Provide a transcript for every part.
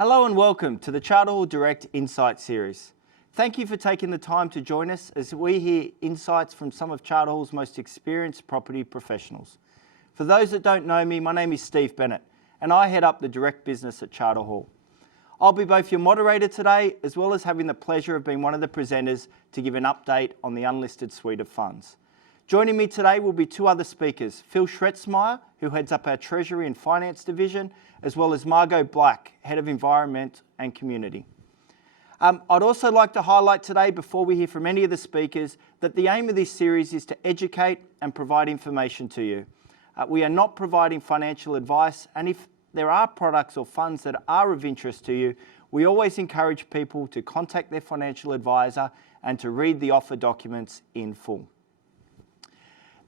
Hello and welcome to the Charter Hall Direct Insight series. Thank you for taking the time to join us as we hear insights from some of Charter Hall's most experienced property professionals. For those that don't know me, my name is Steve Bennett and I head up the direct business at Charter Hall. I'll be both your moderator today as well as having the pleasure of being one of the presenters to give an update on the unlisted suite of funds. Joining me today will be two other speakers, Phil Schretzmeyer, who heads up our Treasury and Finance Division, as well as Margot Black, Head of Environment and Community. I'd also like to highlight today, before we hear from any of the speakers, that the aim of this series is to educate and provide information to you. We are not providing financial advice, and if there are products or funds that are of interest to you, we always encourage people to contact their financial advisor and to read the offer documents in full.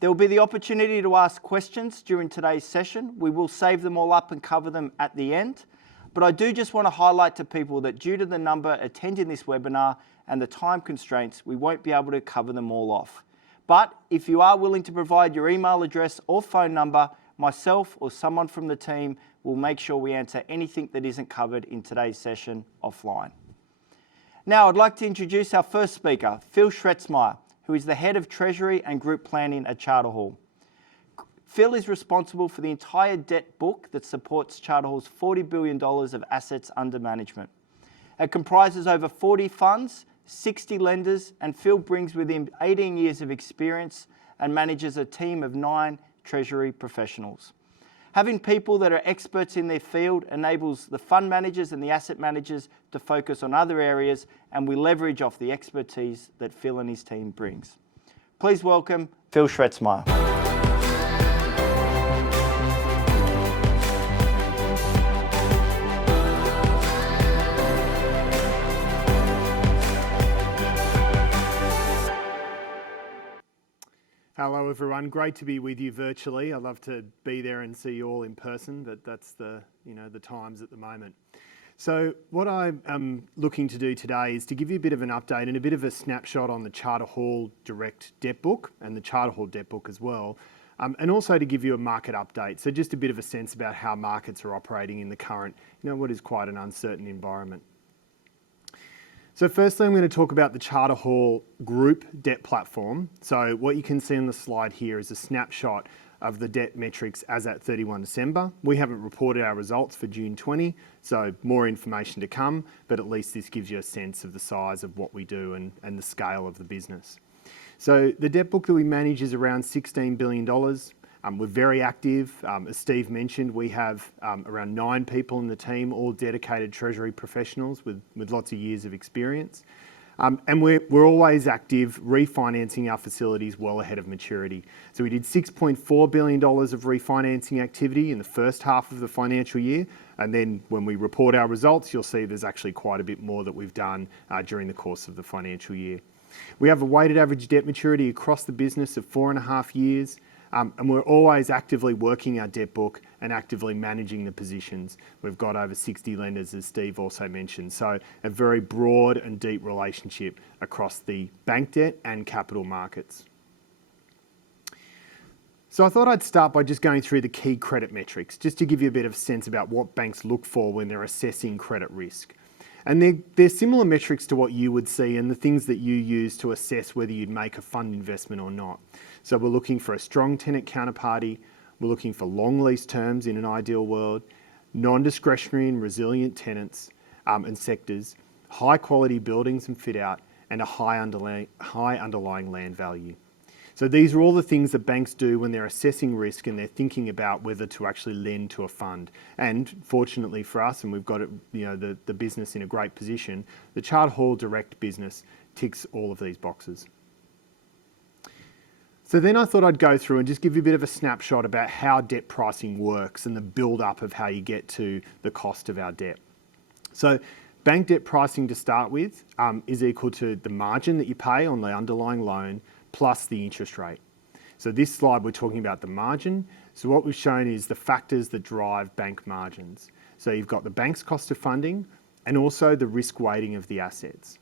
There will be the opportunity to ask questions during today's session. We will save them all up and cover them at the end. But I do just want to highlight to people that due to the number attending this webinar and the time constraints, we won't be able to cover them all off. But if you are willing to provide your email address or phone number, myself or someone from the team will make sure we answer anything that isn't covered in today's session offline. Now I'd like to introduce our first speaker, Phil Schretzmeyer, who is the Head of Treasury and Group Planning at Charter Hall. Phil is responsible for the entire debt book that supports Charter Hall's $40 billion of assets under management. It comprises over 40 funds, 60 lenders, and Phil brings with him 18 years of experience and manages a team of 9 Treasury professionals. Having people that are experts in their field enables the fund managers and the asset managers to focus on other areas, and we leverage off the expertise that Phil and his team brings. Please welcome Phil Schretzmeyer. Hello everyone, great to be with you virtually. I'd love to be there and see you all in person, but that's the times at the moment. So what I'm looking to do today is to give you a bit of an update and a bit of a snapshot on the Charter Hall Direct Debt Book and the Charter Hall Debt Book as well, and also to give you a market update. So just a bit of a sense about how markets are operating in the current, what is quite an uncertain environment. So firstly, I'm going to talk about the Charter Hall Group debt platform. So what you can see on the slide here is a snapshot of the debt metrics as at 31 December. We haven't reported our results for June 20, so more information to come, but at least this gives you a sense of the size of what we do and the scale of the business. So the debt book that we manage is around $16 billion. We're very active. As Steve mentioned, we have around 9 people in the team, all dedicated Treasury professionals with lots of years of experience. And we're always active refinancing our facilities well ahead of maturity. So we did $6.4 billion of refinancing activity in the first half of the financial year. And then when we report our results, you'll see there's actually quite a bit more that we've done during the course of the financial year. We have a weighted average debt maturity across the business of 4.5 years. And we're always actively working our debt book and actively managing the positions. We've got over 60 lenders, as Steve also mentioned. So a very broad and deep relationship across the bank debt and capital markets. So I thought I'd start by just going through the key credit metrics, just to give you a bit of a sense about what banks look for when they're assessing credit risk. And they're similar metrics to what you would see and the things that you use to assess whether you'd make a fund investment or not. So we're looking for a strong tenant counterparty, we're looking for long lease terms in an ideal world, non-discretionary and resilient tenants and sectors, high quality buildings and fit out, and a high underlying land value. So these are all the things that banks do when they're assessing risk and they're thinking about whether to actually lend to a fund. And fortunately for us, and we've got it, the business in a great position, the Charter Hall Direct business ticks all of these boxes. So then I thought I'd go through and just give you a bit of a snapshot about how debt pricing works and the build-up of how you get to the cost of our debt. So bank debt pricing to start with is equal to the margin that you pay on the underlying loan plus the interest rate. So this slide we're talking about the margin. So what we've shown is the factors that drive bank margins. So you've got the bank's cost of funding and also the risk weighting of the assets.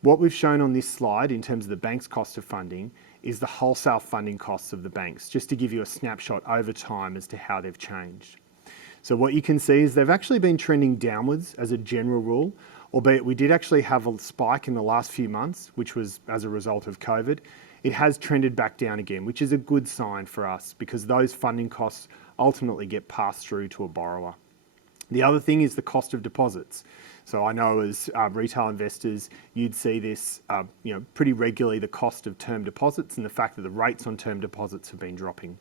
What we've shown on this slide in terms of the bank's cost of funding is the wholesale funding costs of the banks, just to give you a snapshot over time as to how they've changed. So what you can see is they've actually been trending downwards as a general rule, albeit we did actually have a spike in the last few months, which was as a result of COVID. It has trended back down again, which is a good sign for us because those funding costs ultimately get passed through to a borrower. The other thing is the cost of deposits. So I know as retail investors, you'd see this pretty regularly, the cost of term deposits and the fact that the rates on term deposits have been dropping.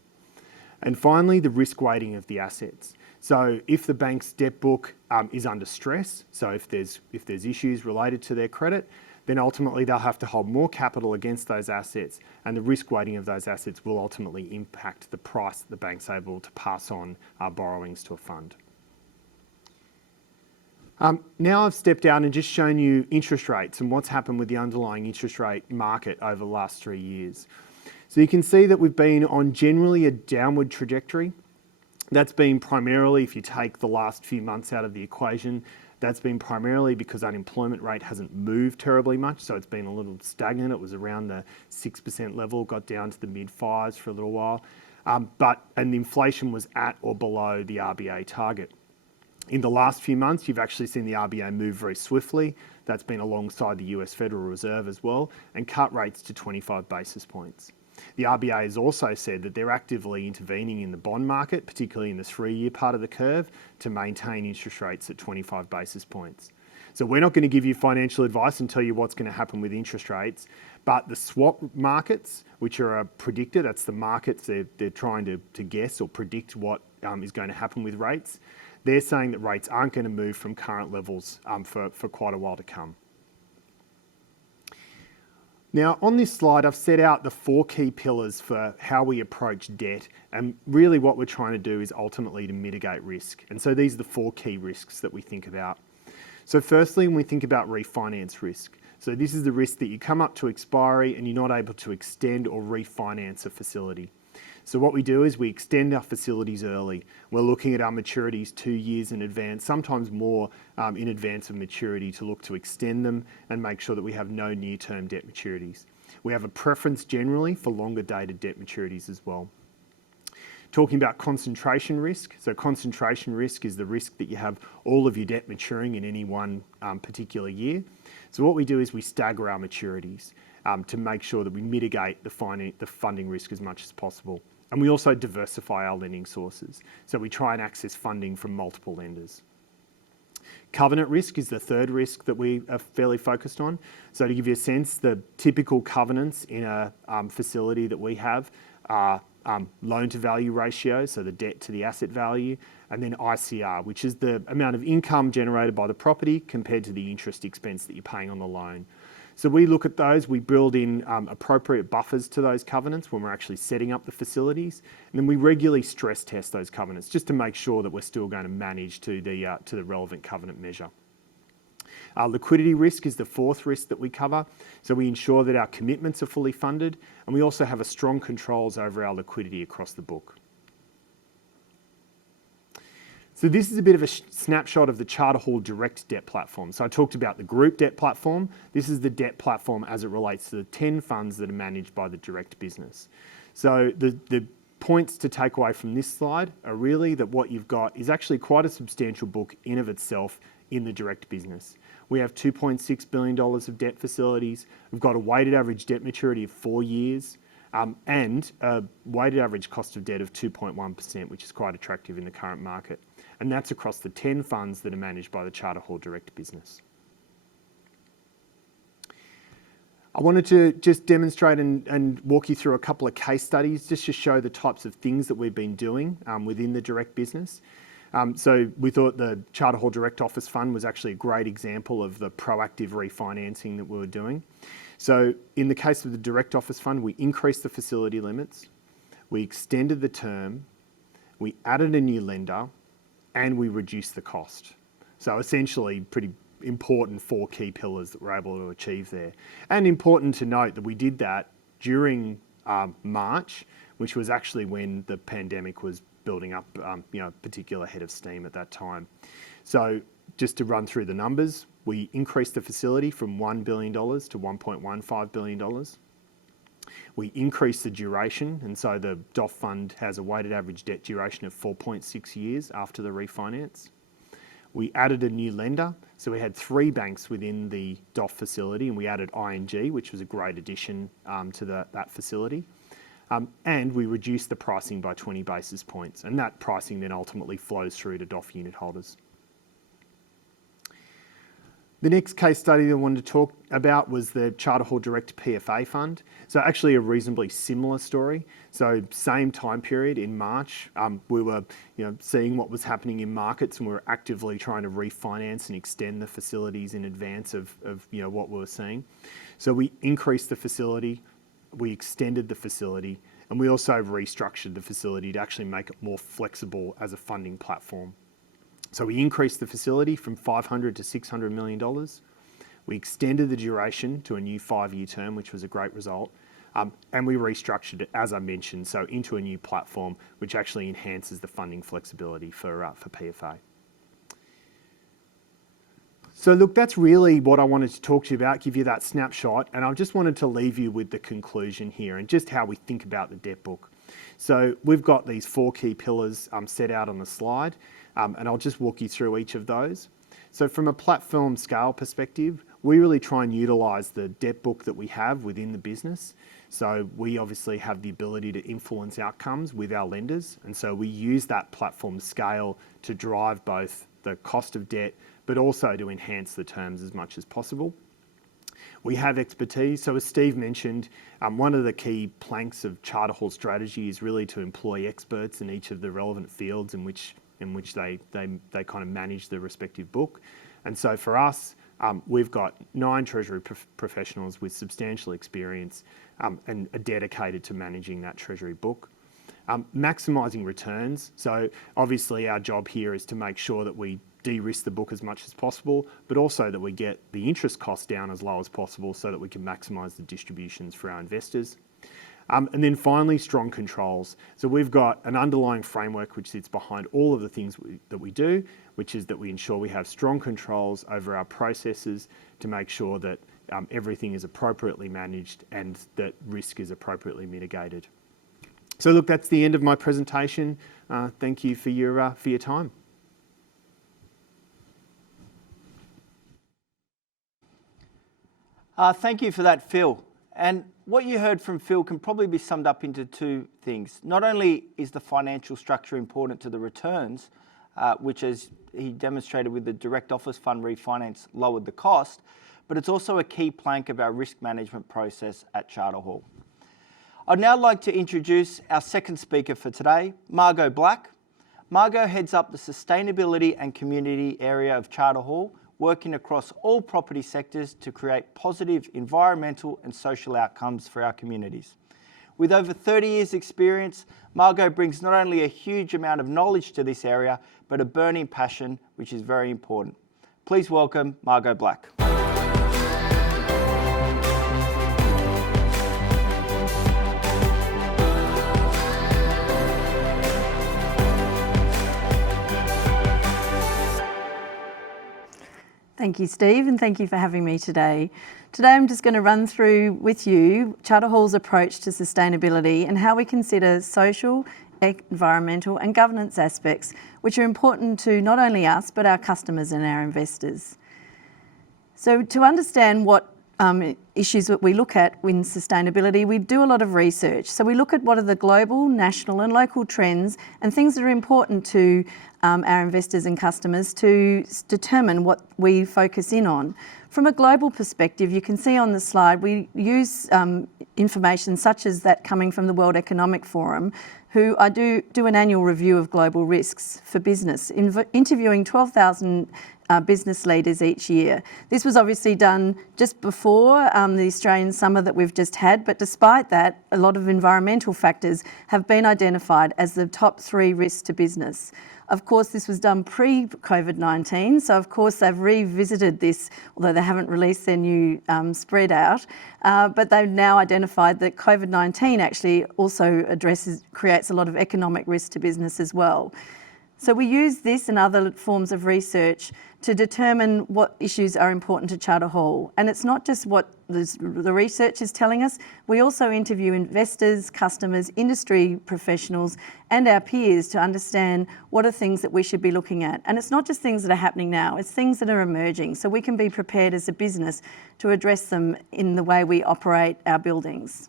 And finally, the risk weighting of the assets. So if the bank's debt book is under stress, so if there's issues related to their credit, then ultimately they'll have to hold more capital against those assets, and the risk weighting of those assets will ultimately impact the price that the bank's able to pass on borrowings to a fund. Now I've stepped out and just shown you interest rates and what's happened with the underlying interest rate market over the last 3 years. So you can see that we've been on generally a downward trajectory. That's been primarily, if you take the last few months out of the equation, that's been primarily because unemployment rate hasn't moved terribly much, so it's been a little stagnant. It was around the 6% level, got down to the mid-5s for a little while, and the inflation was at or below the RBA target. In the last few months, you've actually seen the RBA move very swiftly. That's been alongside the US Federal Reserve as well, and cut rates to 25 basis points. The RBA has also said that they're actively intervening in the bond market, particularly in the 3-year part of the curve, to maintain interest rates at 25 basis points. So we're not going to give you financial advice and tell you what's going to happen with interest rates, but the swap markets, which are a predictor, that's the markets they're trying to guess or predict what is going to happen with rates. They're saying that rates aren't going to move from current levels for quite a while to come. Now, on this slide, I've set out the 4 key pillars for how we approach debt, and really what we're trying to do is ultimately to mitigate risk. And so these are the 4 key risks that we think about. So firstly, when we think about refinance risk, so this is the risk that you come up to expiry and you're not able to extend or refinance a facility. So what we do is we extend our facilities early. We're looking at our maturities 2 years in advance, sometimes more in advance of maturity, to look to extend them and make sure that we have no near-term debt maturities. We have a preference generally for longer dated debt maturities as well. Talking about concentration risk. So concentration risk is the risk that you have all of your debt maturing in any one particular year. So what we do is we stagger our maturities to make sure that we mitigate the funding risk as much as possible. And we also diversify our lending sources. So we try and access funding from multiple lenders. Covenant risk is the third risk that we are fairly focused on. So to give you a sense, the typical covenants in a facility that we have are loan to value ratio, so the debt to the asset value, and then ICR, which is the amount of income generated by the property compared to the interest expense that you're paying on the loan. So we look at those, we build in appropriate buffers to those covenants when we're actually setting up the facilities, and then we regularly stress test those covenants just to make sure that we're still going to manage to the relevant covenant measure. Liquidity risk is the fourth risk that we cover. So we ensure that our commitments are fully funded, and we also have a strong controls over our liquidity across the book. So this is a bit of a snapshot of the Charter Hall Direct debt platform. So I talked about the group debt platform. This is the debt platform as it relates to the 10 funds that are managed by the Direct business. So the points to take away from this slide are really that what you've got is actually quite a substantial book in of itself in the Direct business. We have $2.6 billion of debt facilities. We've got a weighted average debt maturity of 4 years and a weighted average cost of debt of 2.1%, which is quite attractive in the current market. And that's across the 10 funds that are managed by the Charter Hall Direct business. I wanted to just demonstrate and walk you through a couple of case studies just to show the types of things that we've been doing within the Direct business. So we thought the Charter Hall Direct Office Fund was actually a great example of the proactive refinancing that we were doing. So in the case of the Direct Office Fund, we increased the facility limits, we extended the term, we added a new lender, and we reduced the cost. So essentially pretty important 4 key pillars that we're able to achieve there. And important to note that we did that during March, which was actually when the pandemic was building up particular head of steam at that time. So just to run through the numbers, we increased the facility from $1 billion to $1.15 billion. We increased the duration, and so the DOF fund has a weighted average debt duration of 4.6 years after the refinance. We added a new lender, so we had 3 banks within the DOF facility, and we added ING, which was a great addition to that facility. And we reduced the pricing by 20 basis points, and that pricing then ultimately flows through to DOF unit holders. The next case study that I wanted to talk about was the Charter Hall Direct PFA Fund. So actually a reasonably similar story. So same time period in March, we were seeing what was happening in markets, and we were actively trying to refinance and extend the facilities in advance of what we were seeing. So we increased the facility, we extended the facility, and we also restructured the facility to actually make it more flexible as a funding platform. So we increased the facility from $500 to $600 million. We extended the duration to a new 5-year term, which was a great result. And we restructured it, as I mentioned, so into a new platform, which actually enhances the funding flexibility for PFA. So look, that's really what I wanted to talk to you about, give you that snapshot. And I just wanted to leave you with the conclusion here and just how we think about the debt book. So we've got these 4 key pillars set out on the slide. And I'll just walk you through each of those. So from a platform scale perspective, we really try and utilise the debt book that we have within the business. So we obviously have the ability to influence outcomes with our lenders. And so we use that platform scale to drive both the cost of debt, but also to enhance the terms as much as possible. We have expertise. So as Steve mentioned, one of the key planks of Charter Hall strategy is really to employ experts in each of the relevant fields in which they kind of manage the respective book. And so for us, we've got 9 treasury professionals with substantial experience and are dedicated to managing that treasury book. Maximising returns. So obviously our job here is to make sure that we de-risk the book as much as possible, but also that we get the interest costs down as low as possible so that we can maximise the distributions for our investors. And then finally, strong controls. So we've got an underlying framework which sits behind all of the things that we do, which is that we ensure we have strong controls over our processes to make sure that everything is appropriately managed and that risk is appropriately mitigated. So look, that's the end of my presentation. Thank you for your time. Thank you for that, Phil. And what you heard from Phil can probably be summed up into 2 things. Not only is the financial structure important to the returns, which as he demonstrated with the direct office fund refinance lowered the cost, but it's also a key plank of our risk management process at Charter Hall. I'd now like to introduce our second speaker for today, Margot Black. Margot heads up the sustainability and community area of Charter Hall, working across all property sectors to create positive environmental and social outcomes for our communities. With over 30 years' experience, Margot brings not only a huge amount of knowledge to this area, but a burning passion, which is very important. Please welcome Margot Black. Thank you, Steve, and thank you for having me today. Today I'm just going to run through with you Charter Hall's approach to sustainability and how we consider social, environmental and governance aspects which are important to not only us but our customers and our investors. So to understand what issues that we look at in sustainability, we do a lot of research. So we look at what are the global, national and local trends and things that are important to our investors and customers to determine what we focus in on. From a global perspective, you can see on the slide, we use information such as that coming from the World Economic Forum, who do an annual review of global risks for business, interviewing 12,000 business leaders each year. This was obviously done just before the Australian summer that we've just had, but despite that, a lot of environmental factors have been identified as the top 3 risks to business. Of course, this was done pre-COVID-19, so of course they've revisited this, although they haven't released their new spread out, but they've now identified that COVID-19 actually also creates a lot of economic risk to business as well. So we use this and other forms of research to determine what issues are important to Charter Hall. And it's not just what the research is telling us, we also interview investors, customers, industry professionals and our peers to understand what are things that we should be looking at. And it's not just things that are happening now, it's things that are emerging. So we can be prepared as a business to address them in the way we operate our buildings.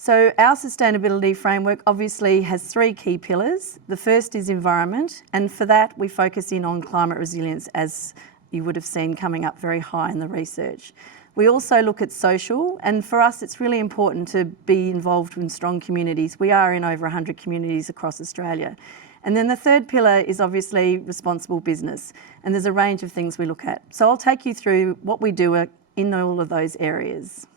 So our sustainability framework obviously has 3 key pillars. The first is environment, and for that we focus in on climate resilience, as you would have seen coming up very high in the research. We also look at social, and for us it's really important to be involved in strong communities. We are in over 100 communities across Australia. And then the third pillar is obviously responsible business, and there's a range of things we look at. So I'll take you through what we do in all of those areas.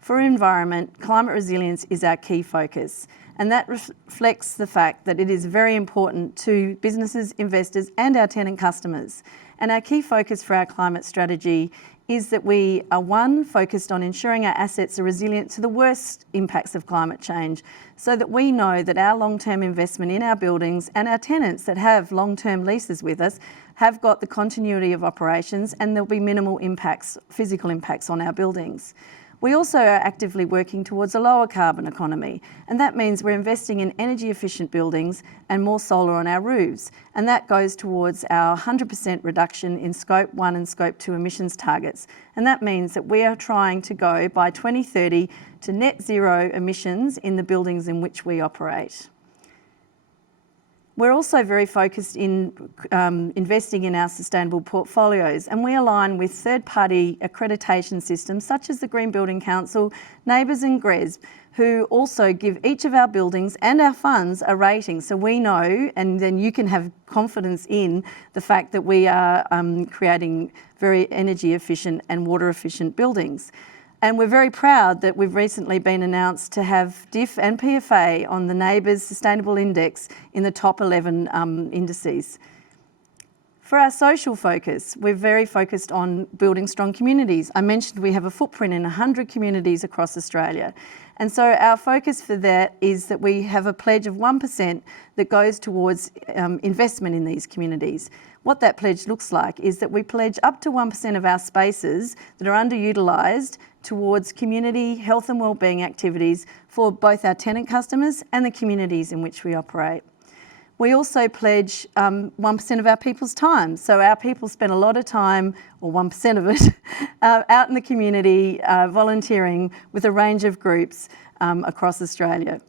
For environment, climate resilience is our key focus, and that reflects the fact that it is very important to businesses, investors and our tenant customers. And our key focus for our climate strategy is that we are, 1, focused on ensuring our assets are resilient to the worst impacts of climate change, so that we know that our long-term investment in our buildings and our tenants that have long-term leases with us have got the continuity of operations and there'll be minimal impacts, physical impacts on our buildings. We also are actively working towards a lower carbon economy, and that means we're investing in energy efficient buildings and more solar on our roofs, and that goes towards our 100% reduction in Scope 1 and Scope 2 emissions targets. And that means that we are trying to go by 2030 to net zero emissions in the buildings in which we operate. We're also very focused in investing in our sustainable portfolios, and we align with third-party accreditation systems such as the Green Building Council, NABERS and GRESB, who also give each of our buildings and our funds a rating, so we know, and then you can have confidence in the fact that we are creating very energy efficient and water efficient buildings. And we're very proud that we've recently been announced to have DIF and PFA on the NABERS Sustainable Index in the top 11 indices. For our social focus, we're very focused on building strong communities. I mentioned we have a footprint in 100 communities across Australia. And so our focus for that is that we have a pledge of 1% that goes towards investment in these communities. What that pledge looks like is that we pledge up to 1% of our spaces that are underutilised towards community health and wellbeing activities for both our tenant customers and the communities in which we operate. We also pledge 1% of our people's time. So our people spend a lot of time, or 1% of it, out in the community volunteering with a range of groups across Australia.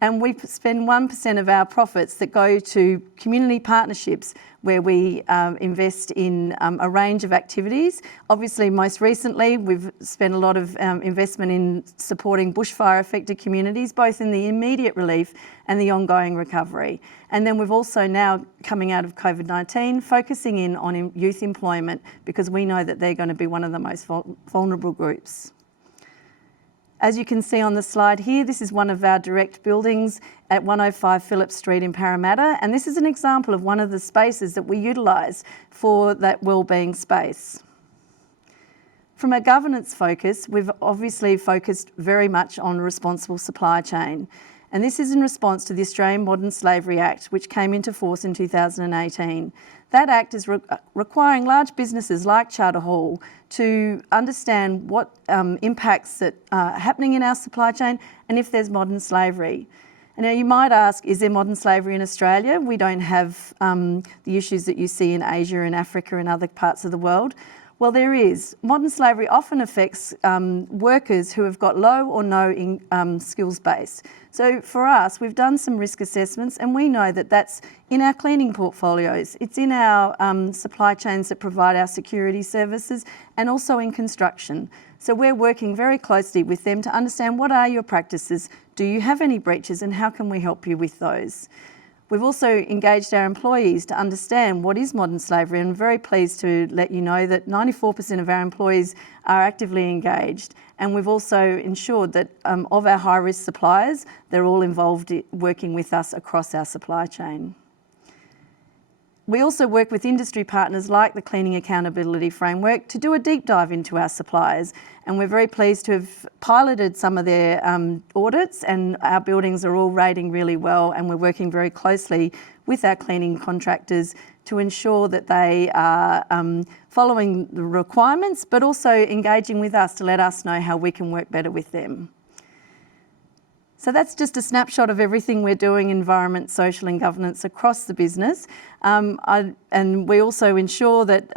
And we spend 1% of our profits that go to community partnerships where we invest in a range of activities. Obviously, most recently, we've spent a lot of investment in supporting bushfire affected communities, both in the immediate relief and the ongoing recovery. And then we've also now, coming out of COVID-19, focusing in on youth employment because we know that they're going to be one of the most vulnerable groups. As you can see on the slide here, this is one of our direct buildings at 105 Phillip Street in Parramatta, and this is an example of one of the spaces that we utilise for that wellbeing space. From a governance focus, we've obviously focused very much on responsible supply chain, and this is in response to the Australian Modern Slavery Act, which came into force in 2018. That act is requiring large businesses like Charter Hall to understand what impacts that are happening in our supply chain and if there's modern slavery. And now you might ask, is there modern slavery in Australia? We don't have the issues that you see in Asia and Africa and other parts of the world. Well, there is. Modern slavery often affects workers who have got low or no skills base. So for us, we've done some risk assessments and we know that that's in our cleaning portfolios, it's in our supply chains that provide our security services and also in construction. So we're working very closely with them to understand what are your practices, do you have any breaches and how can we help you with those? We've also engaged our employees to understand what is modern slavery, and I'm very pleased to let you know that 94% of our employees are actively engaged, and we've also ensured that of our high-risk suppliers, they're all involved working with us across our supply chain. We also work with industry partners like the Cleaning Accountability Framework to do a deep dive into our suppliers. And we're very pleased to have piloted some of their audits, and our buildings are all rating really well, and we're working very closely with our cleaning contractors to ensure that they are following the requirements, but also engaging with us to let us know how we can work better with them. So that's just a snapshot of everything we're doing, environment, social and governance across the business. And we also ensure that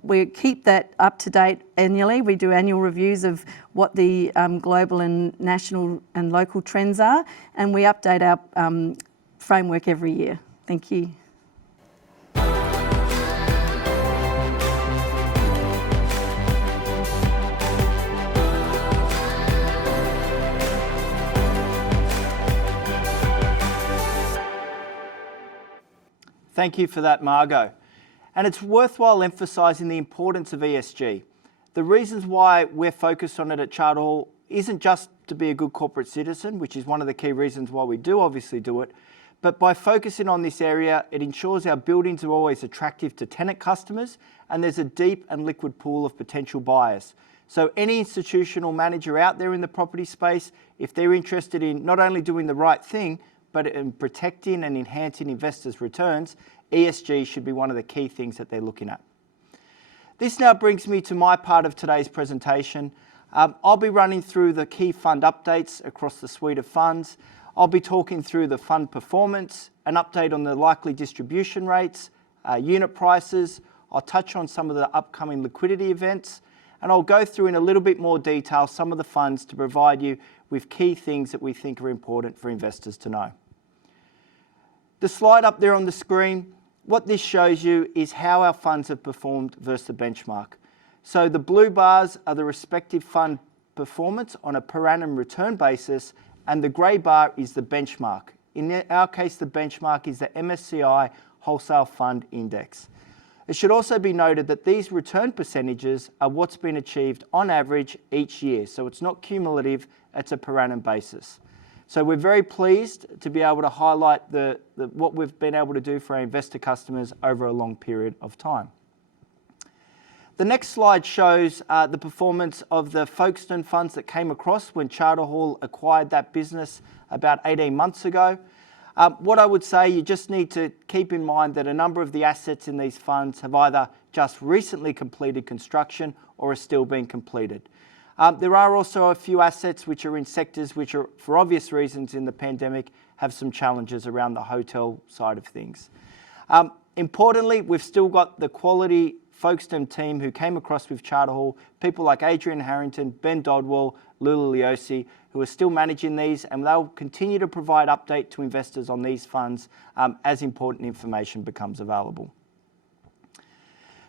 we keep that up to date annually. We do annual reviews of what the global and national and local trends are, and we update our framework every year. Thank you. Thank you for that, Margot. And it's worthwhile emphasising the importance of ESG. The reasons why we're focused on it at Charter Hall isn't just to be a good corporate citizen, which is one of the key reasons why we do obviously do it, but by focusing on this area, it ensures our buildings are always attractive to tenant customers, and there's a deep and liquid pool of potential buyers. So any institutional manager out there in the property space, if they're interested in not only doing the right thing, but in protecting and enhancing investors' returns, ESG should be one of the key things that they're looking at. This now brings me to my part of today's presentation. I'll be running through the key fund updates across the suite of funds. I'll be talking through the fund performance, an update on the likely distribution rates, unit prices. I'll touch on some of the upcoming liquidity events, and I'll go through in a little bit more detail some of the funds to provide you with key things that we think are important for investors to know. The slide up there on the screen, what this shows you is how our funds have performed versus the benchmark. So the blue bars are the respective fund performance on a per annum return basis, and the grey bar is the benchmark. In our case, the benchmark is the MSCI Wholesale Fund Index. It should also be noted that these return percentages are what's been achieved on average each year. So it's not cumulative, it's a per annum basis. So we're very pleased to be able to highlight what we've been able to do for our investor customers over a long period of time. The next slide shows the performance of the Folkestone funds that came across when Charter Hall acquired that business about 18 months ago. What I would say, you just need to keep in mind that a number of the assets in these funds have either just recently completed construction or are still being completed. There are also a few assets which are in sectors which are, for obvious reasons in the pandemic, have some challenges around the hotel side of things. Importantly, we've still got the quality Folkestone team who came across with Charter Hall, people like Adrian Harrington, Ben Dodwell, Lula Leosi, who are still managing these, and they'll continue to provide update to investors on these funds as important information becomes available.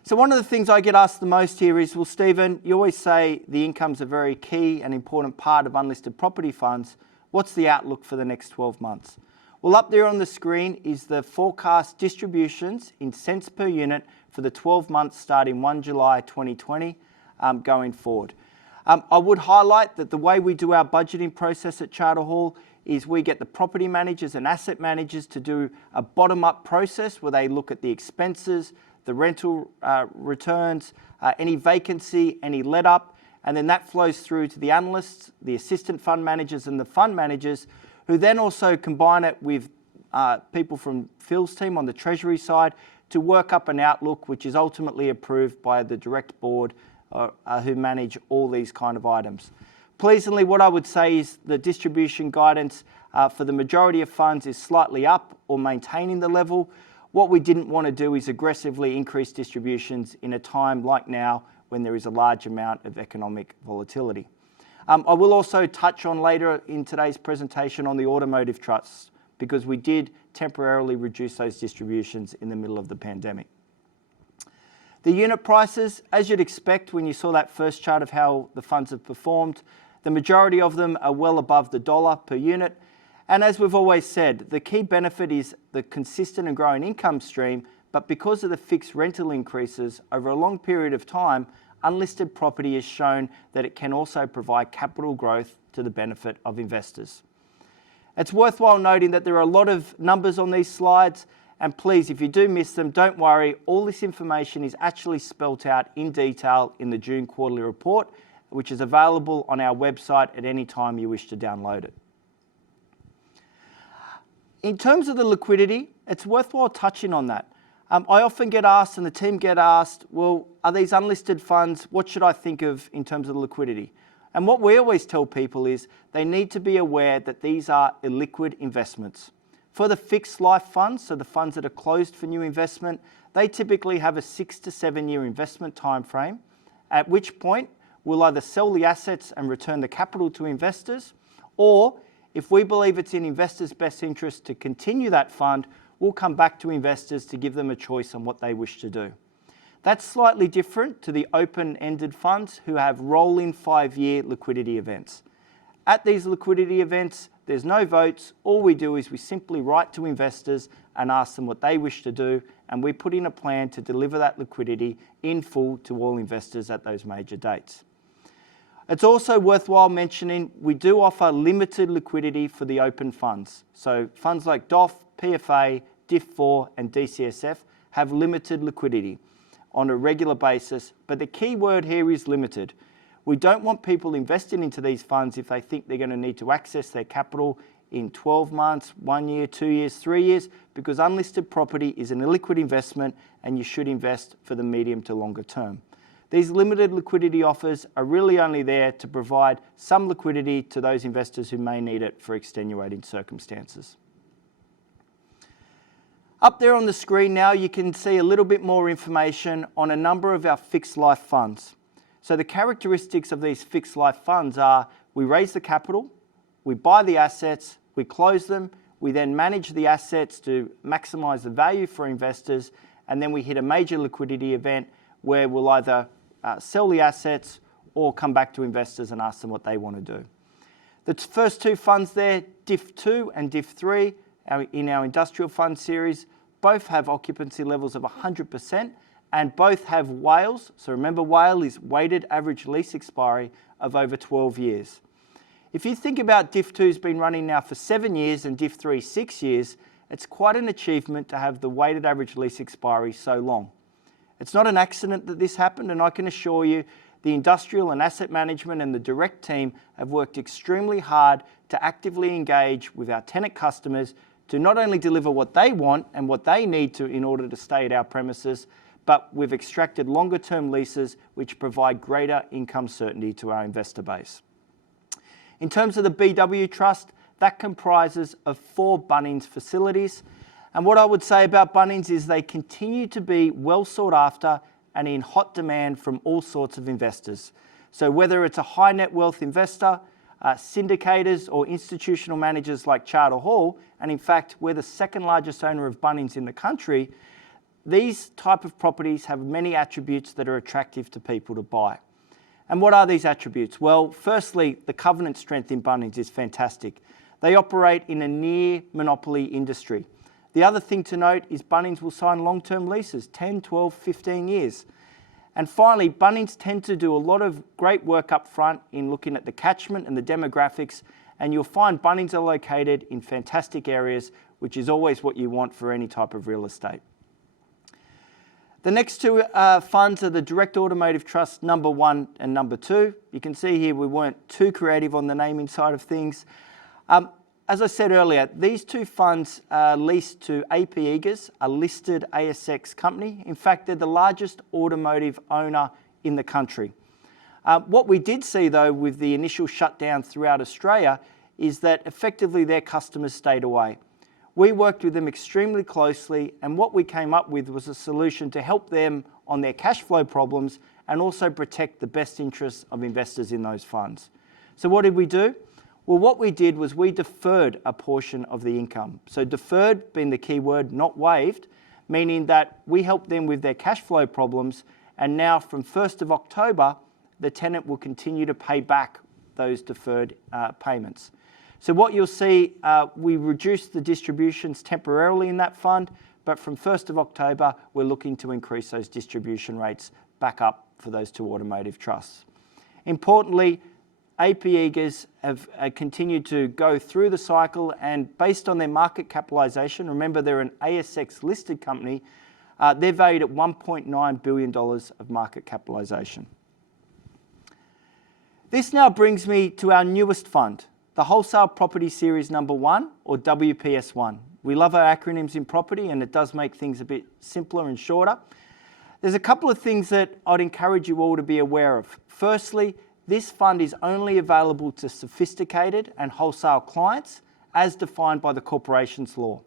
So one of the things I get asked the most here is, well, Stephen, you always say the income's a very key and important part of unlisted property funds. What's the outlook for the next 12 months? Well, up there on the screen is the forecast distributions in cents per unit for the 12 months starting 1 July 2020 going forward. I would highlight that the way we do our budgeting process at Charter Hall is we get the property managers and asset managers to do a bottom-up process where they look at the expenses, the rental returns, any vacancy, any let-up, and then that flows through to the analysts, the assistant fund managers and the fund managers, who then also combine it with people from Phil's team on the Treasury side to work up an outlook which is ultimately approved by the direct board who manage all these kind of items. Pleasingly, what I would say is the distribution guidance for the majority of funds is slightly up or maintaining the level. What we didn't want to do is aggressively increase distributions in a time like now when there is a large amount of economic volatility. I will also touch on later in today's presentation on the automotive trusts because we did temporarily reduce those distributions in the middle of the pandemic. The unit prices, as you'd expect when you saw that first chart of how the funds have performed, the majority of them are well above the dollar per unit. And as we've always said, the key benefit is the consistent and growing income stream, but because of the fixed rental increases over a long period of time, unlisted property has shown that it can also provide capital growth to the benefit of investors. It's worthwhile noting that there are a lot of numbers on these slides, And please, if you do miss them, don't worry. All this information is actually spelt out in detail in the June quarterly report, which is available on our website at any time you wish to download it. In terms of the liquidity, it's worthwhile touching on that. I often get asked, and the team get asked, well, are these unlisted funds? What should I think of in terms of the liquidity? And what we always tell people is they need to be aware that these are illiquid investments. For the fixed life funds, so the funds that are closed for new investment, they typically have a 6 to 7 year investment time frame, at which point we'll either sell the assets and return the capital to investors, or if we believe it's in investors' best interest to continue that fund, we'll come back to investors to give them a choice on what they wish to do. That's slightly different to the open-ended funds who have rolling 5-year liquidity events. At these liquidity events, there's no votes. All we do is we simply write to investors and ask them what they wish to do, and we put in a plan to deliver that liquidity in full to all investors at those major dates. It's also worthwhile mentioning we do offer limited liquidity for the open funds. So funds like DOF, PFA, DIF4 and DCSF have limited liquidity on a regular basis, but the key word here is limited. We don't want people investing into these funds if they think they're going to need to access their capital in 12 months, 1 year, 2 years, 3 years, because unlisted property is an illiquid investment and you should invest for the medium to longer term. These limited liquidity offers are really only there to provide some liquidity to those investors who may need it for extenuating circumstances. Up there on the screen now, you can see a little bit more information on a number of our fixed life funds. So the characteristics of these fixed life funds are we raise the capital, we buy the assets, we close them, we then manage the assets to maximise the value for investors, and then we hit a major liquidity event where we'll either sell the assets or come back to investors and ask them what they want to do. The first two funds there, DIF2 and DIF3, in our industrial fund series, both have occupancy levels of 100% and both have WALEs. So remember, WALE is weighted average lease expiry of over 12 years. If you think about DIF2's been running now for 7 years and DIF3 6 years, it's quite an achievement to have the weighted average lease expiry so long. It's not an accident that this happened, and I can assure you the industrial and asset management and the direct team have worked extremely hard to actively engage with our tenant customers to not only deliver what they want and what they need to in order to stay at our premises, but we've extracted longer term leases which provide greater income certainty to our investor base. In terms of the BW Trust, that comprises of 4 Bunnings facilities. And what I would say about Bunnings is they continue to be well sought after and in hot demand from all sorts of investors. So whether it's a high net wealth investor, syndicators or institutional managers like Charter Hall, and in fact, we're the second largest owner of Bunnings in the country, these type of properties have many attributes that are attractive to people to buy. And what are these attributes? Well, firstly, the covenant strength in Bunnings is fantastic. They operate in a near monopoly industry. The other thing to note is Bunnings will sign long-term leases, 10, 12, 15 years. And finally, Bunnings tend to do a lot of great work up front in looking at the catchment and the demographics, and you'll find Bunnings are located in fantastic areas, which is always what you want for any type of real estate. The next two funds are the Direct Automotive Trust number 1 and number 2. You can see here we weren't too creative on the naming side of things. As I said earlier, these two funds are leased to AP Eagers, a listed ASX company. In fact, they're the largest automotive owner in the country. What we did see though with the initial shutdown throughout Australia is that effectively their customers stayed away. We worked with them extremely closely, and what we came up with was a solution to help them on their cash flow problems and also protect the best interests of investors in those funds. So what did we do? Well, what we did was we deferred a portion of the income. So deferred being the key word, not waived, meaning that we helped them with their cash flow problems, and now from 1st of October, the tenant will continue to pay back those deferred payments. So what you'll see, we reduced the distributions temporarily in that fund, but from 1st of October, we're looking to increase those distribution rates back up for those two automotive trusts. Importantly, AP Eagers have continued to go through the cycle, and based on their market capitalisation, remember they're an ASX listed company, they're valued at $1.9 billion of market capitalisation. This now brings me to our newest fund, the Wholesale Property Series Number 1, or WPS1. We love our acronyms in property, and it does make things a bit simpler and shorter. There's a couple of things that I'd encourage you all to be aware of. Firstly, this fund is only available to sophisticated and wholesale clients as defined by the corporations law.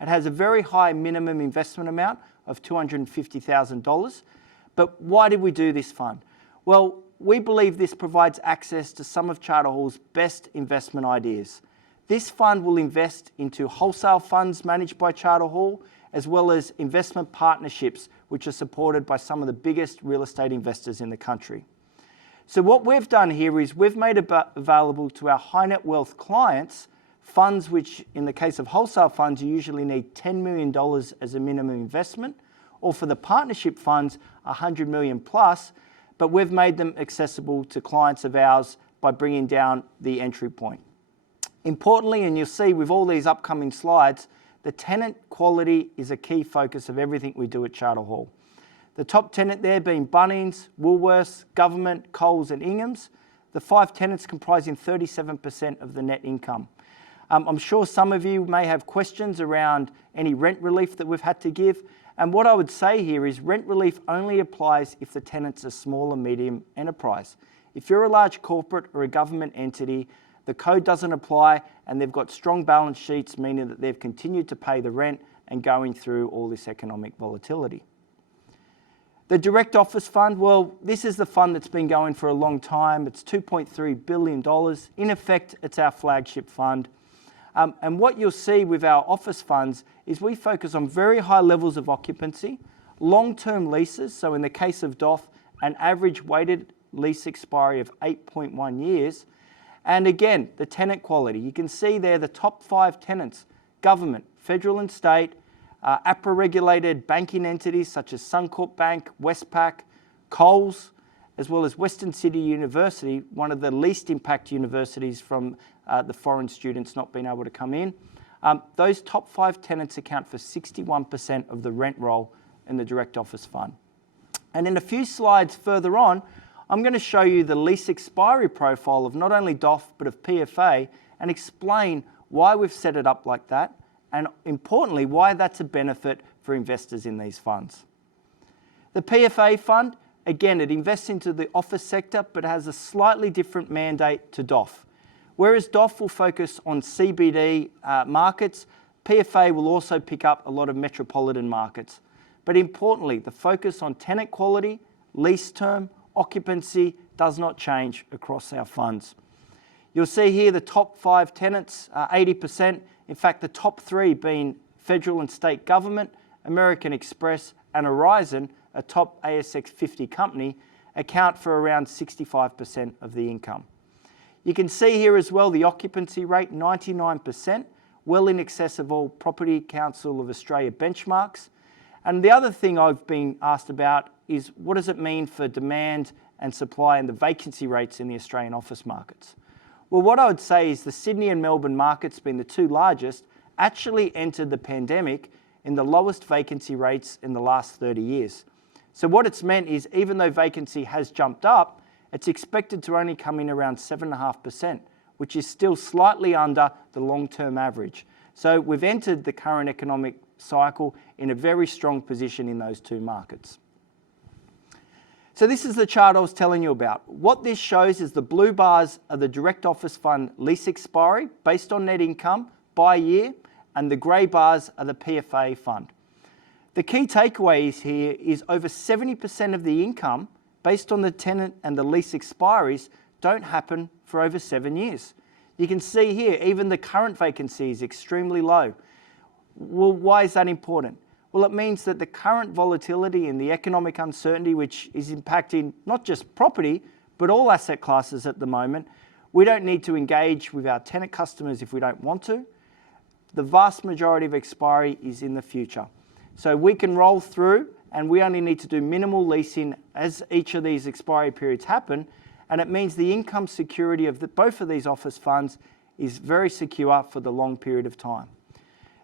It has a very high minimum investment amount of $250,000. But why did we do this fund? Well, we believe this provides access to some of Charter Hall's best investment ideas. This fund will invest into wholesale funds managed by Charter Hall, as well as investment partnerships which are supported by some of the biggest real estate investors in the country. So what we've done here is we've made available to our high net wealth clients funds which, in the case of wholesale funds, you usually need $10 million as a minimum investment, or for the partnership funds, $100 million plus, but we've made them accessible to clients of ours by bringing down the entry point. Importantly, and you'll see with all these upcoming slides, the tenant quality is a key focus of everything we do at Charter Hall. The top tenant there being Bunnings, Woolworths, Government, Coles and Inghams, the 5 tenants comprising 37% of the net income. I'm sure some of you may have questions around any rent relief that we've had to give, and what I would say here is rent relief only applies if the tenant's a small or medium enterprise. If you're a large corporate or a government entity, the code doesn't apply and they've got strong balance sheets, meaning that they've continued to pay the rent and going through all this economic volatility. The Direct Office Fund, well, this is the fund that's been going for a long time. It's $2.3 billion. In effect, it's our flagship fund. And what you'll see with our office funds is we focus on very high levels of occupancy, long-term leases, so in the case of DOF, an average weighted lease expiry of 8.1 years. And again, the tenant quality. You can see there the top 5 tenants: government, federal and state, APRA-regulated banking entities such as Suncorp Bank, Westpac, Coles, as well as Western Sydney University, one of the least impact universities from the foreign students not being able to come in. Those top 5 tenants account for 61% of the rent roll in the Direct Office Fund. And in a few slides further on, I'm going to show you the lease expiry profile of not only DOF but of PFA and explain why we've set it up like that, and importantly, why that's a benefit for investors in these funds. The PFA fund, again, it invests into the office sector but has a slightly different mandate to DOF. Whereas DOF will focus on CBD markets, PFA will also pick up a lot of metropolitan markets. But importantly, the focus on tenant quality, lease term, occupancy does not change across our funds. You'll see here the top 5 tenants, 80%. In fact, the top 3 being federal and state government, American Express and Aurizon, a top ASX 50 company, account for around 65% of the income. You can see here as well the occupancy rate, 99%, well in excess of all Property Council of Australia benchmarks. And the other thing I've been asked about is what does it mean for demand and supply and the vacancy rates in the Australian office markets? Well, what I would say is the Sydney and Melbourne markets, being the 2 largest, actually entered the pandemic in the lowest vacancy rates in the last 30 years. So what it's meant is even though vacancy has jumped up, it's expected to only come in around 7.5%, which is still slightly under the long-term average. So we've entered the current economic cycle in a very strong position in those 2 markets. So this is the chart I was telling you about. What this shows is the blue bars are the Direct Office Fund lease expiry based on net income by year, and the grey bars are the PFA fund. The key takeaways here is over 70% of the income based on the tenant and the lease expiries don't happen for over 7 years. You can see here, even the current vacancy is extremely low. Well, why is that important? Well, it means that the current volatility and the economic uncertainty, which is impacting not just property, but all asset classes at the moment, we don't need to engage with our tenant customers if we don't want to. The vast majority of expiry is in the future. So we can roll through and we only need to do minimal leasing as each of these expiry periods happen. and it means the income security of both of these office funds is very secure for the long period of time.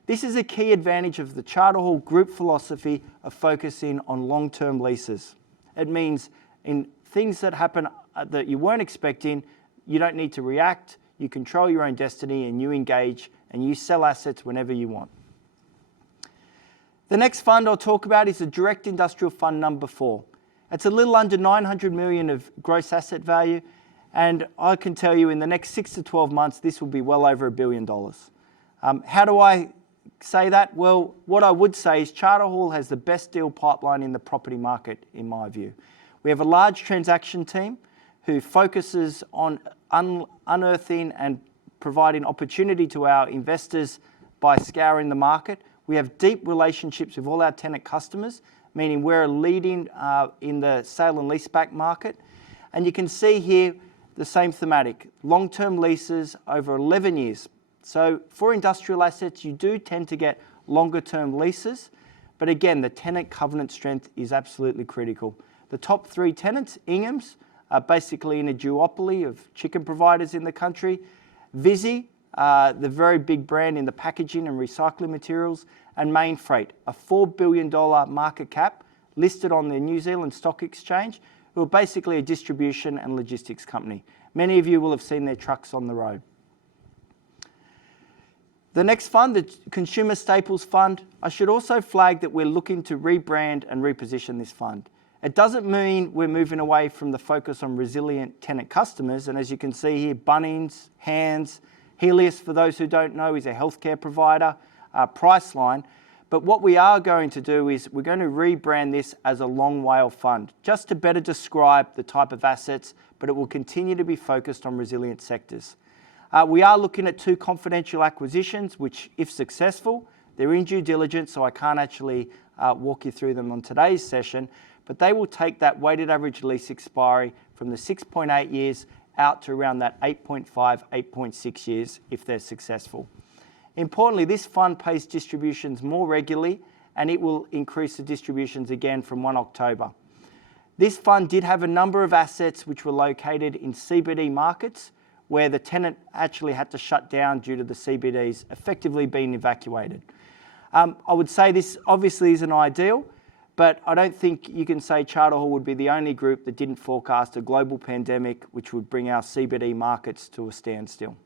This is a key advantage of the Charter Hall Group philosophy of focusing on long-term leases. It means in things that happen that you weren't expecting, you don't need to react, you control your own destiny and you engage and you sell assets whenever you want. The next fund I'll talk about is the Direct Industrial Fund number 4. It's a little under 900 million of gross asset value, and I can tell you in the next 6 to 12 months, this will be well over $1 billion. How do I say that? Well, what I would say is Charter Hall has the best deal pipeline in the property market, in my view. We have a large transaction team who focuses on unearthing and providing opportunity to our investors by scouring the market. We have deep relationships with all our tenant customers, meaning we're leading in the sale and leaseback market. And you can see here the same thematic, long-term leases over 11 years. So for industrial assets, you do tend to get longer-term leases, but again, the tenant covenant strength is absolutely critical. The top 3 tenants, Ingham's, are basically in a duopoly of chicken providers in the country. Visy, the very big brand in the packaging and recycling materials, and Mainfreight, a $4 billion market cap listed on the New Zealand Stock Exchange, who are basically a distribution and logistics company. Many of you will have seen their trucks on the road. The next fund, the Consumer Staples Fund, I should also flag that we're looking to rebrand and reposition this fund. It doesn't mean we're moving away from the focus on resilient tenant customers, and as you can see here, Bunnings, Hands, Healius, for those who don't know, is a healthcare provider, Priceline. But what we are going to do is we're going to rebrand this as a long WALE fund, just to better describe the type of assets, but it will continue to be focused on resilient sectors. We are looking at 2 confidential acquisitions, which, if successful, they're in due diligence, so I can't actually walk you through them on today's session, but they will take that weighted average lease expiry from the 6.8 years out to around that 8.5, 8.6 years if they're successful. Importantly, this fund pays distributions more regularly, and it will increase the distributions again from 1 October. This fund did have a number of assets which were located in CBD markets where the tenant actually had to shut down due to the CBDs effectively being evacuated. I would say this obviously isn't ideal, but I don't think you can say Charter Hall would be the only group that didn't forecast a global pandemic which would bring our CBD markets to a standstill.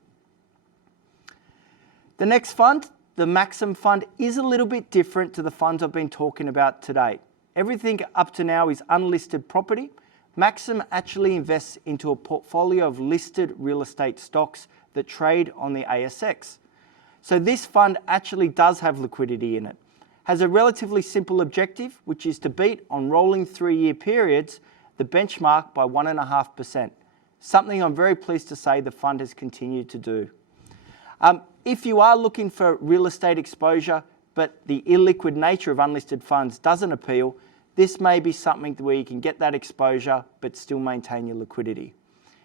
The next fund, the Maxim Fund, is a little bit different to the funds I've been talking about today. Everything up to now is unlisted property. Maxim actually invests into a portfolio of listed real estate stocks that trade on the ASX. So this fund actually does have liquidity in it. Has a relatively simple objective, which is to beat on rolling 3-year periods the benchmark by 1.5%. Something I'm very pleased to say the fund has continued to do. If you are looking for real estate exposure, but the illiquid nature of unlisted funds doesn't appeal, this may be something where you can get that exposure but still maintain your liquidity.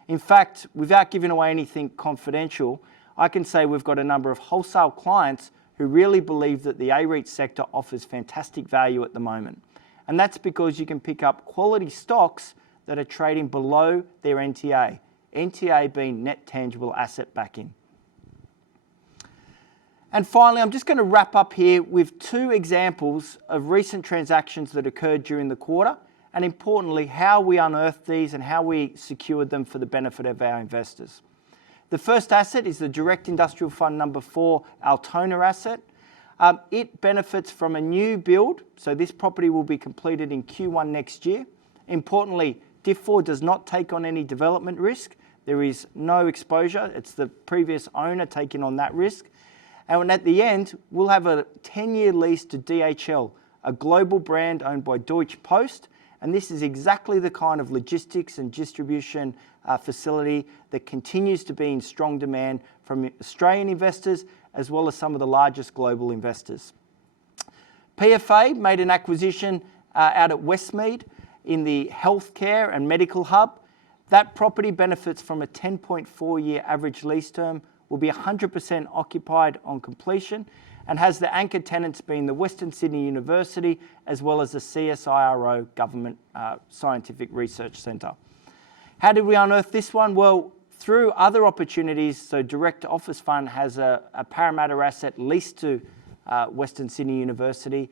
In fact, without giving away anything confidential, I can say we've got a number of wholesale clients who really believe that the AREIT sector offers fantastic value at the moment. And that's because you can pick up quality stocks that are trading below their NTA, NTA being net tangible asset backing. And finally, I'm just going to wrap up here with 2 examples of recent transactions that occurred during the quarter, and importantly, how we unearthed these and how we secured them for the benefit of our investors. The first asset is the Direct Industrial Fund number 4 Altona asset. It benefits from a new build, so this property will be completed in Q1 next year. Importantly, DIF4 does not take on any development risk. There is no exposure. It's the previous owner taking on that risk. And at the end, we'll have a 10-year lease to DHL, a global brand owned by Deutsche Post. And this is exactly the kind of logistics and distribution facility that continues to be in strong demand from Australian investors as well as some of the largest global investors. PFA made an acquisition out at Westmead in the healthcare and medical hub. That property benefits from a 10.4-year average lease term, will be 100% occupied on completion, and has the anchor tenants being the Western Sydney University as well as the CSIRO Government Scientific Research Centre. How did we unearth this one? Well, through other opportunities. So Direct Office Fund has a Parramatta asset leased to Western Sydney University.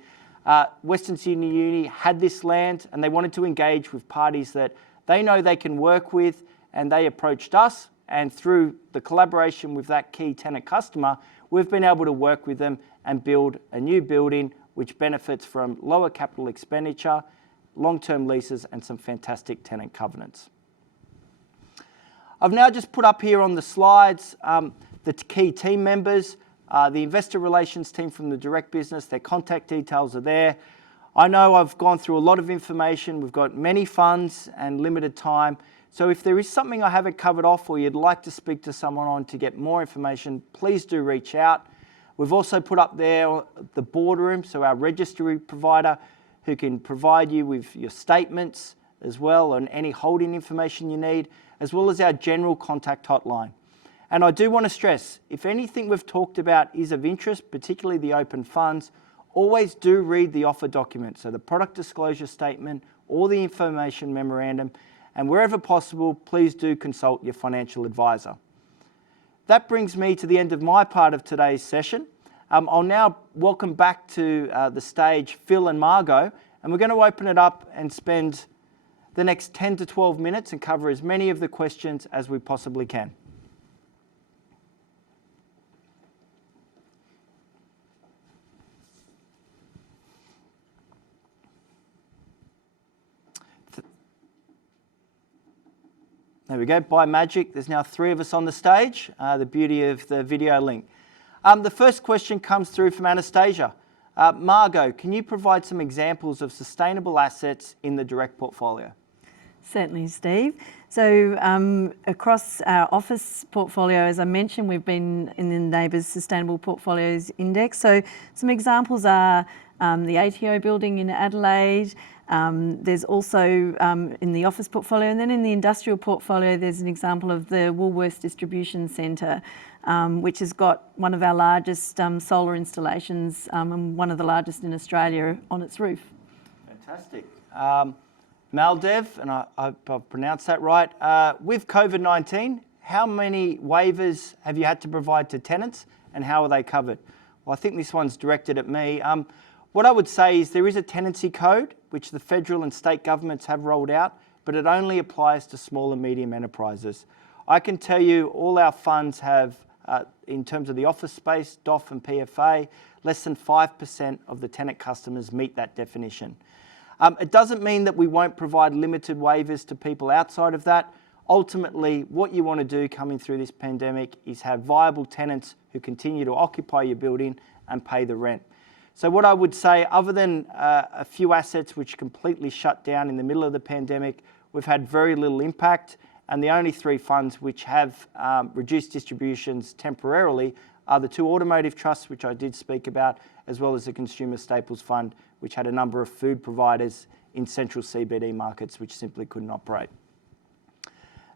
Western Sydney Uni had this land and they wanted to engage with parties that they know they can work with, and they approached us, and through the collaboration with that key tenant customer, we've been able to work with them and build a new building which benefits from lower capital expenditure, long-term leases, and some fantastic tenant covenants. I've now just put up here on the slides the key team members, the investor relations team from the Direct business. Their contact details are there. I know I've gone through a lot of information. We've got many funds and limited time. So if there is something I haven't covered off or you'd like to speak to someone on to get more information, please do reach out. We've also put up there the boardroom, so our registry provider who can provide you with your statements as well and any holding information you need, as well as our general contact hotline. And I do want to stress, if anything we've talked about is of interest, particularly the open funds, always do read the offer document, so the product disclosure statement or the information memorandum, and wherever possible, please do consult your financial advisor. That brings me to the end of my part of today's session. I'll now welcome back to the stage Phil and Margot, and we're going to open it up and spend the next 10 to 12 minutes and cover as many of the questions as we possibly can. There we go, by magic, there's now 3 of us on the stage, the beauty of the video link. The first question comes through from Anastasia. Margot, can you provide some examples of sustainable assets in the Direct portfolio? Certainly, Steve. So across our office portfolio, as I mentioned, we've been in the NABERS Sustainable Portfolios Index. So some examples are the ATO building in Adelaide. There's also in the office portfolio, and then in the industrial portfolio, there's an example of the Woolworths Distribution Centre, which has got one of our largest solar installations and one of the largest in Australia on its roof. Fantastic. Maldev, and I've pronounced that right. With COVID-19, how many waivers have you had to provide to tenants and how are they covered? Well, I think this one's directed at me. What I would say is there is a tenancy code which the federal and state governments have rolled out, but it only applies to small and medium enterprises. I can tell you all our funds have, in terms of the office space, DOF and PFA, less than 5% of the tenant customers meet that definition. It doesn't mean that we won't provide limited waivers to people outside of that. Ultimately, what you want to do coming through this pandemic is have viable tenants who continue to occupy your building and pay the rent. So what I would say, other than a few assets which completely shut down in the middle of the pandemic, we've had very little impact, and the only 3 funds which have reduced distributions temporarily are the 2 automotive trusts, which I did speak about, as well as the Consumer Staples Fund, which had a number of food providers in central CBD markets which simply couldn't operate.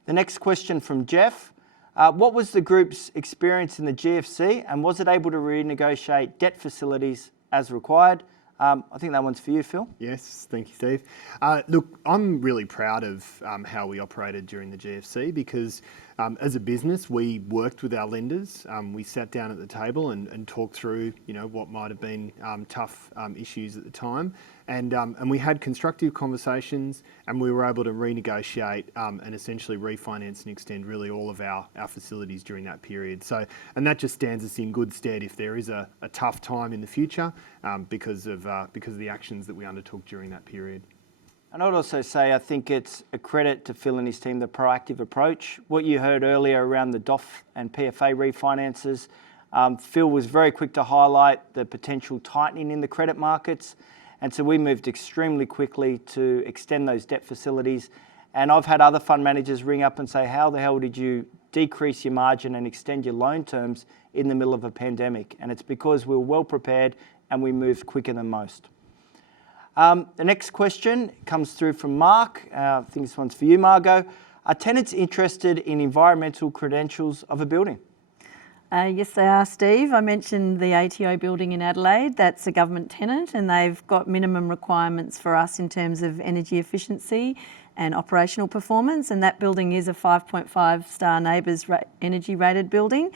The next question from Jeff. What was the group's experience in the GFC, and was it able to renegotiate debt facilities as required? I think that one's for you, Phil. Yes, thank you, Steve. Look, I'm really proud of how we operated during the GFC because as a business, we worked with our lenders. We sat down at the table and talked through, what might have been tough issues at the time. And we had constructive conversations and we were able to renegotiate and essentially refinance and extend really all of our facilities during that period. So, and that just stands us in good stead if there is a tough time in the future because of the actions that we undertook during that period. And I'd also say I think it's a credit to Phil and his team, the proactive approach. What you heard earlier around the DOF and PFA refinances, Phil was very quick to highlight the potential tightening in the credit markets. And so we moved extremely quickly to extend those debt facilities. And I've had other fund managers ring up and say, how the hell did you decrease your margin and extend your loan terms in the middle of a pandemic? And it's because we were well prepared and we moved quicker than most. The next question comes through from Mark. I think this one's for you, Margot. Are tenants interested in environmental credentials of a building? Yes, they are, Steve. I mentioned the ATO building in Adelaide. That's a government tenant and they've got minimum requirements for us in terms of energy efficiency and operational performance. And that building is a 5.5 star NABERS energy rated building.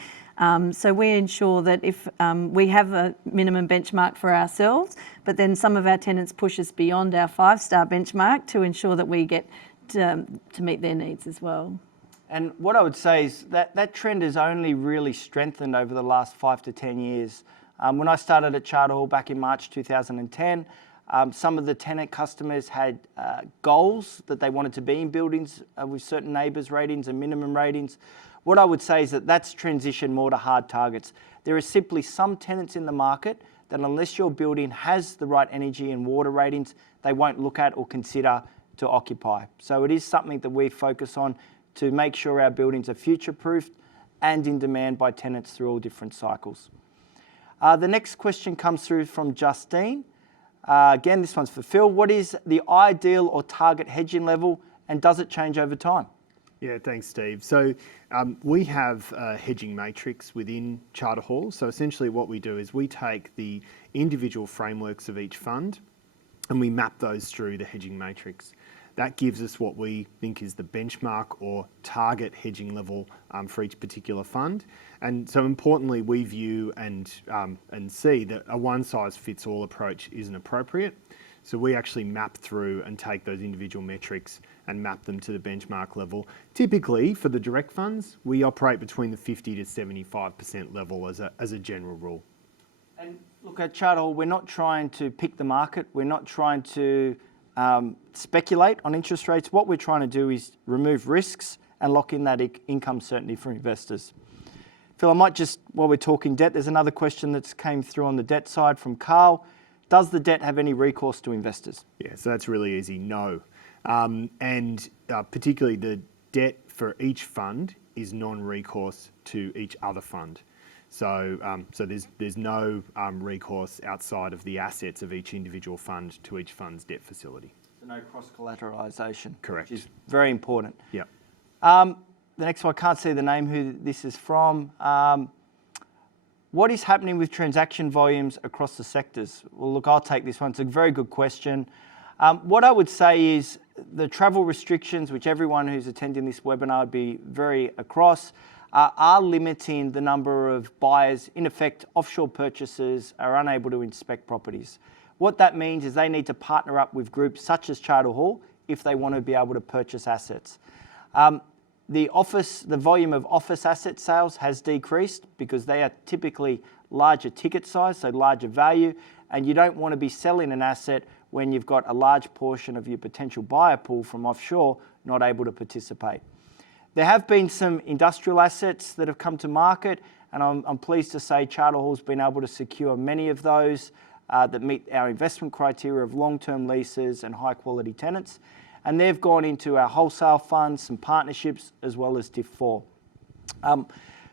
So we ensure that if we have a minimum benchmark for ourselves, but then some of our tenants push us beyond our 5-star benchmark to ensure that we get to meet their needs as well. And what I would say is that trend has only really strengthened over the last 5 to 10 years. When I started at Charter Hall back in March 2010, some of the tenant customers had goals that they wanted to be in buildings with certain NABERS ratings and minimum ratings. What I would say is that that's transitioned more to hard targets. There are simply some tenants in the market that unless your building has the right energy and water ratings, they won't look at or consider to occupy. So it is something that we focus on to make sure our buildings are future-proofed and in demand by tenants through all different cycles. The next question comes through from Justine. Again, this one's for Phil. What is the ideal or target hedging level and does it change over time? Yeah, thanks, Steve. So we have a hedging matrix within Charter Hall. So essentially what we do is we take the individual frameworks of each fund and we map those through the hedging matrix. That gives us what we think is the benchmark or target hedging level for each particular fund. And so importantly, we view and see that a one-size-fits-all approach isn't appropriate. So we actually map through and take those individual metrics and map them to the benchmark level. Typically, for the direct funds, we operate between the 50 to 75% level as a general rule. And look, at Charter Hall, we're not trying to pick the market. We're not trying to speculate on interest rates. What we're trying to do is remove risks and lock in that income certainty for investors. Phil, I might just, while we're talking debt, there's another question that's came through on the debt side from Carl. Does the debt have any recourse to investors? Yeah, so that's really easy, no. And particularly the debt for each fund is non-recourse to each other fund. So, there's no recourse outside of the assets of each individual fund to each fund's debt facility. So no cross-collateralisation. Correct. Which is very important. Yep. The next one, I can't see the name who this is from. What is happening with transaction volumes across the sectors? Well, look, I'll take this one. It's a very good question. What I would say is the travel restrictions, which everyone who's attending this webinar would be very across, are limiting the number of buyers. In effect, offshore purchasers are unable to inspect properties. What that means is they need to partner up with groups such as Charter Hall if they want to be able to purchase assets. The volume of office asset sales has decreased because they are typically larger ticket size, so larger value, and you don't want to be selling an asset when you've got a large portion of your potential buyer pool from offshore not able to participate. There have been some industrial assets that have come to market, and I'm pleased to say Charter Hall's been able to secure many of those that meet our investment criteria of long-term leases and high-quality tenants. And they've gone into our wholesale funds, some partnerships, as well as DIF 4.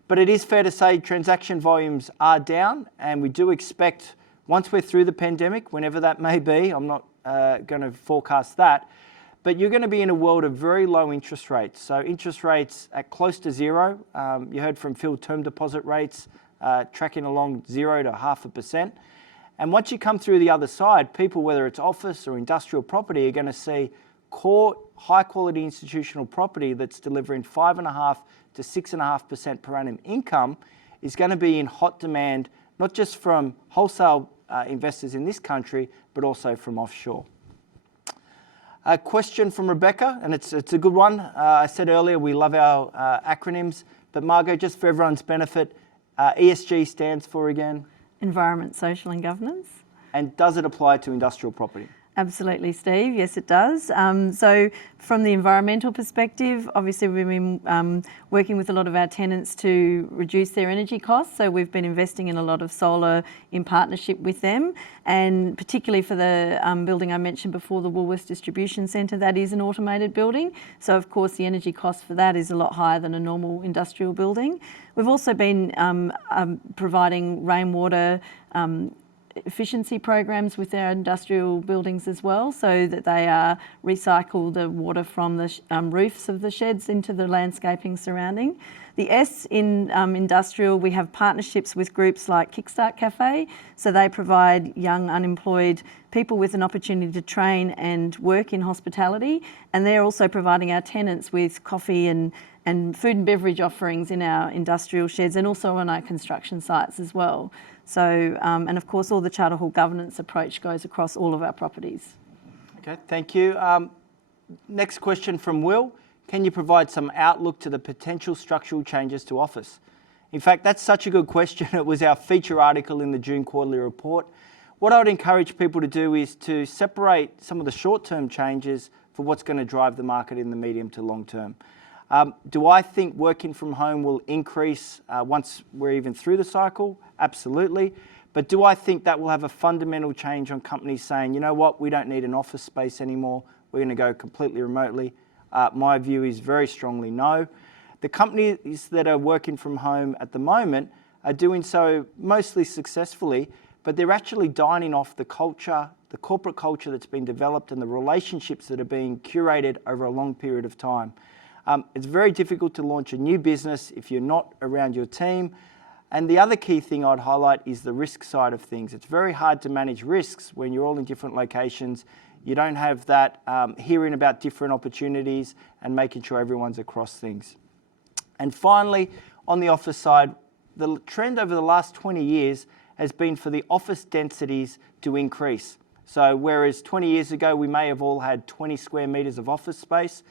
But it is fair to say transaction volumes are down, and we do expect, once we're through the pandemic, whenever that may be, I'm not going to forecast that, but you're going to be in a world of very low interest rates. So interest rates at close to zero. You heard from Phil, term deposit rates tracking along 0 to 0.5%. And once you come through the other side, people, whether it's office or industrial property, are going to see core high quality institutional property that's delivering 5.5% to 6.5% per annum income is going to be in hot demand, not just from wholesale investors in this country, but also from offshore. A question from Rebecca, and it's a good one. I said earlier we love our acronyms, but Margot, just for everyone's benefit, ESG stands for again? Environment, social and governance. And does it apply to industrial property? Absolutely, Steve. Yes, it does. So from the environmental perspective, obviously we've been working with a lot of our tenants to reduce their energy costs. So we've been investing in a lot of solar in partnership with them. And particularly for the building I mentioned before, the Woolworths Distribution Centre, that is an automated building. So of course the energy cost for that is a lot higher than a normal industrial building. We've also been providing rainwater efficiency programs with our industrial buildings as well, so that they recycle the water from the roofs of the sheds into the landscaping surrounding. The S in industrial, we have partnerships with groups like Kickstart Cafe, so they provide young unemployed people with an opportunity to train and work in hospitality, and they're also providing our tenants with coffee and food and beverage offerings in our industrial sheds and also on our construction sites as well. So, and of course, all the Charter Hall governance approach goes across all of our properties. Okay, thank you. Next question from Will. Can you provide some outlook to the potential structural changes to office? In fact, that's such a good question. It was our feature article in the June quarterly report. What I would encourage people to do is to separate some of the short-term changes for what's going to drive the market in the medium to long term. Do I think working from home will increase once we're even through the cycle? Absolutely. But do I think that will have a fundamental change on companies saying, you know what, we don't need an office space anymore, we're going to go completely remotely? My view is very strongly no. The companies that are working from home at the moment are doing so mostly successfully, but they're actually dining off the culture, the corporate culture that's been developed and the relationships that are being curated over a long period of time. It's very difficult to launch a new business if you're not around your team. And the other key thing I'd highlight is the risk side of things. It's very hard to manage risks when you're all in different locations. You don't have that hearing about different opportunities and making sure everyone's across things. And finally, on the office side, the trend over the last 20 years has been for the office densities to increase. So whereas 20 years ago, we may have all had 20 square metres of office space,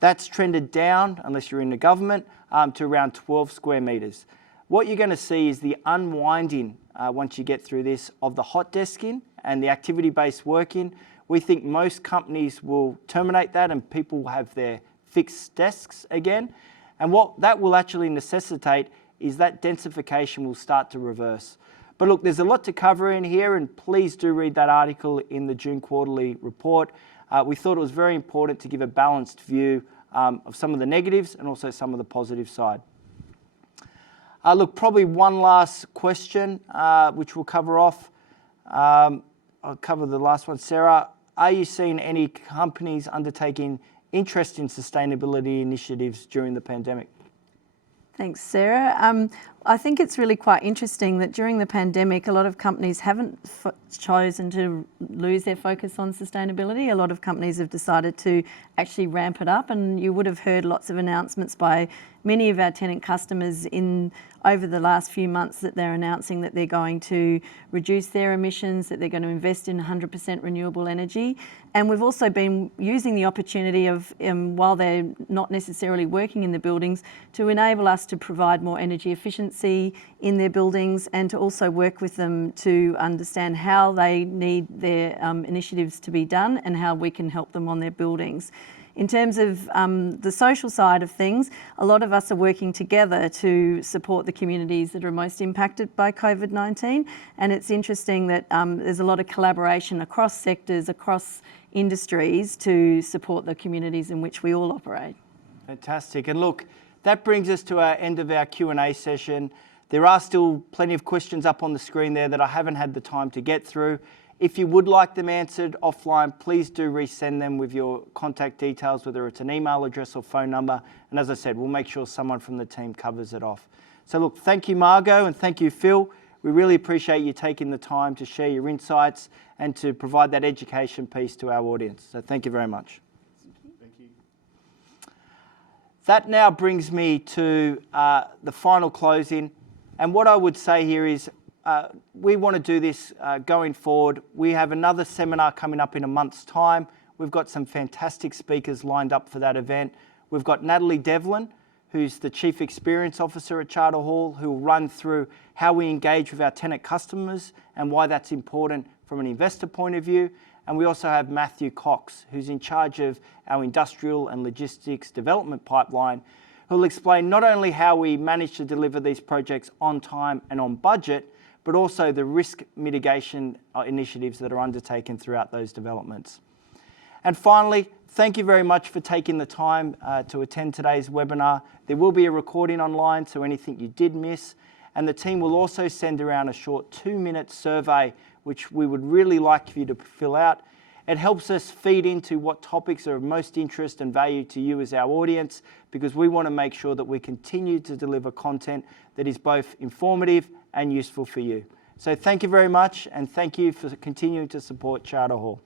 that's trended down, unless you're in the government, to around 12 square metres. What you're going to see is the unwinding, once you get through this, of the hot desking and the activity-based working. We think most companies will terminate that and people will have their fixed desks again. And what that will actually necessitate is that densification will start to reverse. But look, there's a lot to cover in here, and please do read that article in the June quarterly report. We thought it was very important to give a balanced view of some of the negatives and also some of the positive side. Look, probably one last question, which we'll cover off. I'll cover the last one. Sarah, are you seeing any companies undertaking interest in sustainability initiatives during the pandemic? Thanks, Sarah. I think it's really quite interesting that during the pandemic, a lot of companies haven't chosen to lose their focus on sustainability. A lot of companies have decided to actually ramp it up, and you would have heard lots of announcements by many of our tenant customers over the last few months that they're announcing that they're going to reduce their emissions, that they're going to invest in 100% renewable energy. And we've also been using the opportunity of, while they're not necessarily working in the buildings, to enable us to provide more energy efficiency in their buildings and to also work with them to understand how they need their initiatives to be done and how we can help them on their buildings. In terms of the social side of things, a lot of us are working together to support the communities that are most impacted by COVID-19. And it's interesting that there's a lot of collaboration across sectors, across industries to support the communities in which we all operate. Fantastic. And look, that brings us to our end of our Q&A session. There are still plenty of questions up on the screen there that I haven't had the time to get through. If you would like them answered offline, please do resend them with your contact details, whether it's an email address or phone number. And as I said, we'll make sure someone from the team covers it off. So look, thank you, Margot, and thank you, Phil. We really appreciate you taking the time to share your insights and to provide that education piece to our audience. So thank you very much. Thank you. That now brings me to the final closing. And what I would say here is we want to do this going forward. We have another seminar coming up in a month's time. We've got some fantastic speakers lined up for that event. We've got Natalie Devlin, who's the Chief Experience Officer at Charter Hall, who will run through how we engage with our tenant customers and why that's important from an investor point of view. And we also have Matthew Cox, who's in charge of our industrial and logistics development pipeline, who will explain not only how we manage to deliver these projects on time and on budget, but also the risk mitigation initiatives that are undertaken throughout those developments. And finally, thank you very much for taking the time to attend today's webinar. There will be a recording online, so anything you did miss. And the team will also send around a short 2-minute survey, which we would really like for you to fill out. It helps us feed into what topics are of most interest and value to you as our audience, because we want to make sure that we continue to deliver content that is both informative and useful for you. So thank you very much, and thank you for continuing to support Charter Hall.